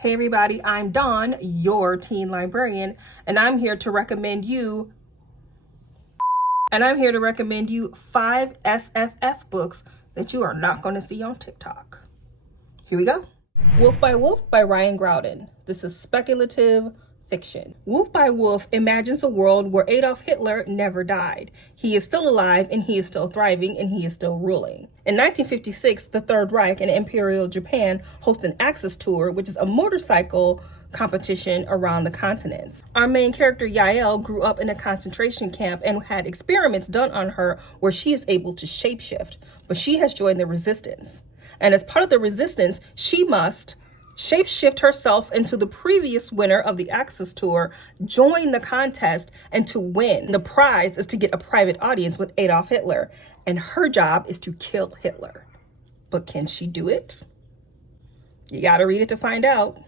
Hey everybody, I'm Dawn, your teen librarian, and I'm here to recommend you 5 SFF books that you are not going to see on TikTok. Here we go. Wolf by Wolf by Ryan Groudon. This is speculative fiction. Wolf by Wolf imagines a world where Adolf Hitler never died. He is still alive and he is still thriving and he is still ruling. In 1956, the Third Reich and Imperial Japan host an Axis tour, which is a motorcycle competition around the continents. Our main character, Yael, grew up in a concentration camp and had experiments done on her where she is able to shapeshift, but she has joined the resistance. And as part of the resistance, she must shapeshift herself into the previous winner of the Axis tour, join the contest, and to win. The prize is to get a private audience with Adolf Hitler, and her job is to kill Hitler. But can she do it? You gotta read it to find out.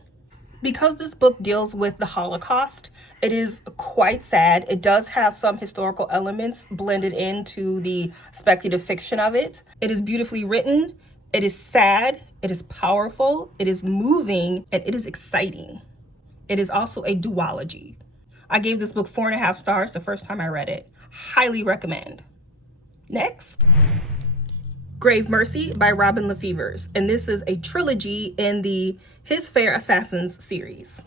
Because this book deals with the Holocaust, it is quite sad. It does have some historical elements blended into the speculative fiction of it. It is beautifully written. It is sad, it is powerful, it is moving, and it is exciting. It is also a duology. I gave this book 4.5 stars the first time I read it. Highly recommend. Next, Grave Mercy by Robin Lefever, and this is a trilogy in the His Fair Assassins series.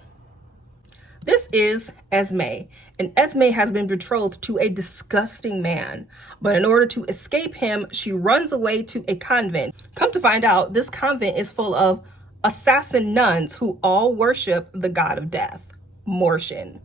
This is Esme, and Esme has been betrothed to a disgusting man, but in order to escape him, she runs away to a convent. Come to find out, this convent is full of assassin nuns who all worship the god of death, Mortian.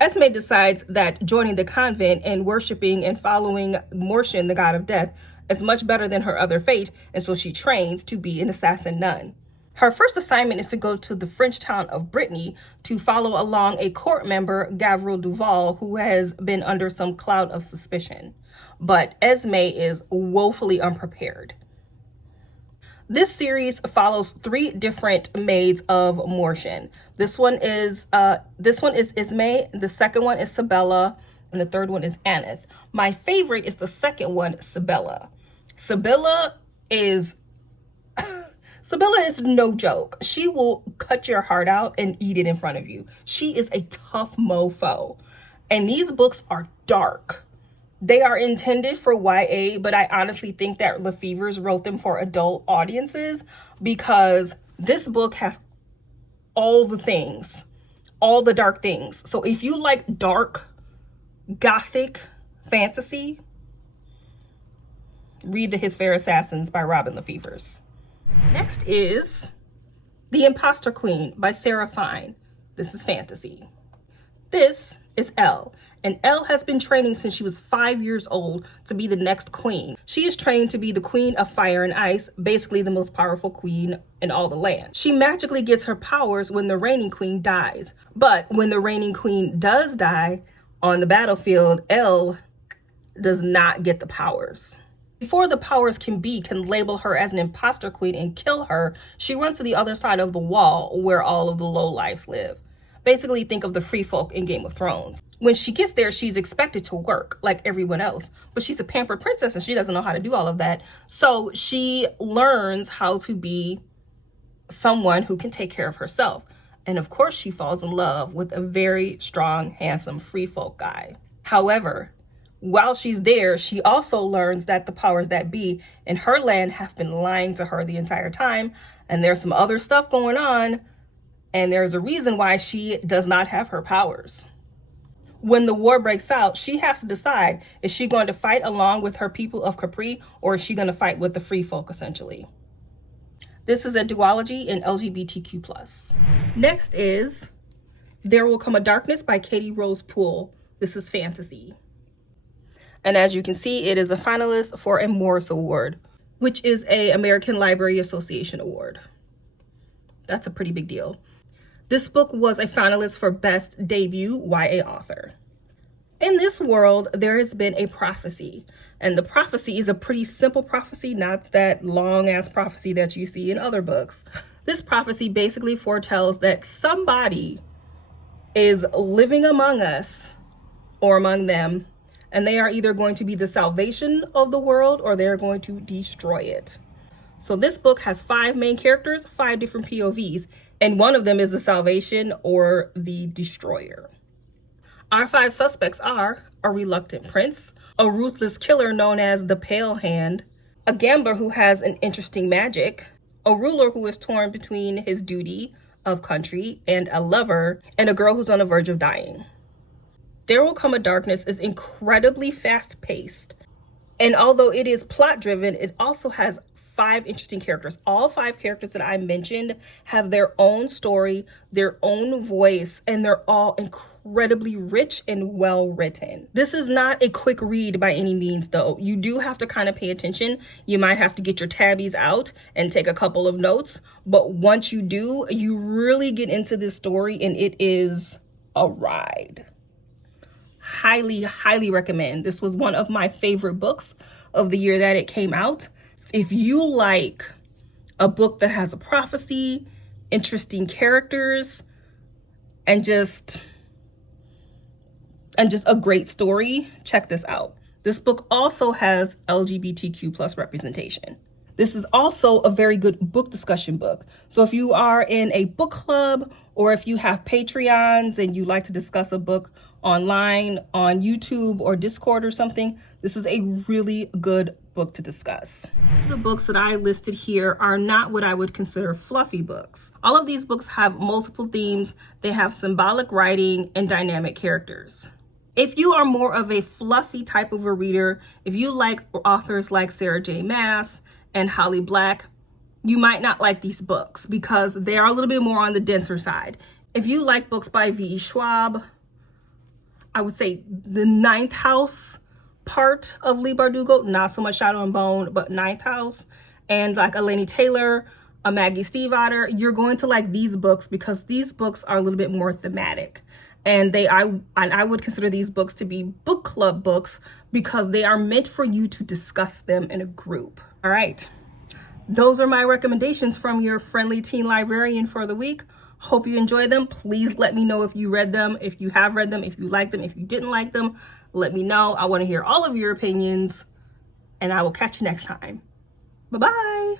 Esme decides that joining the convent and worshiping and following Mortian, the god of death, is much better than her other fate, and so she trains to be an assassin nun. Her first assignment is to go to the French town of Brittany to follow along a court member, Gavril Duval, who has been under some cloud of suspicion. But Esme is woefully unprepared. This series follows 3 different maids of Mortian. This one is Esme, the second one is Sabella, and the third one is Aneth. My favorite is the second one, Sabella. Sabella is no joke. She will cut your heart out and eat it in front of you. She is a tough mofo. And these books are dark. They are intended for YA, but I honestly think that Lefever wrote them for adult audiences because this book has all the things, all the dark things. So if you like dark, gothic fantasy, read The His Fair Assassins by Robin Lefever. Next is The Impostor Queen by Sarah Fine. This is fantasy. This is Elle, and Elle has been training since she was 5 years old to be the next queen. She is trained to be the queen of fire and ice, basically the most powerful queen in all the land. She magically gets her powers when the reigning queen dies. But when the reigning queen does die on the battlefield, Elle does not get the powers. Before the powers can label her as an imposter queen and kill her, she runs to the other side of the wall where all of the lowlifes live. Basically, think of the free folk in Game of Thrones. When she gets there, she's expected to work like everyone else, but she's a pampered princess and she doesn't know how to do all of that. So she learns how to be someone who can take care of herself. And of course, she falls in love with a very strong, handsome free folk guy. However, while she's there, she also learns that the powers that be in her land have been lying to her the entire time. And there's some other stuff going on. And there's a reason why she does not have her powers. When the war breaks out, she has to decide, is she going to fight along with her people of Capri, or is she going to fight with the free folk, essentially? This is a duology in LGBTQ+. Next is There Will Come a Darkness by Katie Rose Poole. This is fantasy. And as you can see, it is a finalist for a Morris Award, which is an American Library Association award. That's a pretty big deal. This book was a finalist for Best Debut YA Author. In this world, there has been a prophecy, and the prophecy is a pretty simple prophecy, not that long-ass prophecy that you see in other books. This prophecy basically foretells that somebody is living among us or among them, and they are either going to be the salvation of the world or they're going to destroy it. So this book has 5 main characters, 5 different POVs, and one of them is the salvation or the destroyer. Our 5 suspects are a reluctant prince, a ruthless killer known as the Pale Hand, a gambler who has an interesting magic, a ruler who is torn between his duty of country and a lover, and a girl who's on the verge of dying. There Will Come a Darkness is incredibly fast-paced, and although it is plot-driven, it also has 5 interesting characters. All 5 characters that I mentioned have their own story, their own voice, and they're all incredibly rich and well written. This is not a quick read by any means, though. You do have to kind of pay attention. You might have to get your tabbies out and take a couple of notes, but once you do, you really get into this story, and it is a ride. Highly, highly recommend. This was one of my favorite books of the year that it came out. If you like a book that has a prophecy, interesting characters, and just a great story, check this out. This book also has LGBTQ+ representation. This is also a very good book discussion book. So if you are in a book club, or if you have Patreons and you like to discuss a book online on YouTube or Discord or something, this is a really good book to discuss. The books that I listed here are not what I would consider fluffy books. All of these books have multiple themes, they have symbolic writing and dynamic characters. If you are more of a fluffy type of a reader, if you like authors like Sarah J. Maas and Holly Black, you might not like these books because they are a little bit more on the denser side. If you like books by V.E. Schwab, I would say the Ninth House part of Leigh Bardugo, not so much Shadow and Bone, but Ninth House, and like Eleni Taylor, a Maggie Stiefvater, you're going to like these books because these books are a little bit more thematic. And I would consider these books to be book club books because they are meant for you to discuss them in a group. All right, those are my recommendations from your friendly teen librarian for the week. Hope you enjoy them. Please let me know if you read them, if you have read them, if you like them, if you didn't like them. Let me know. I want to hear all of your opinions, and I will catch you next time. Bye-bye.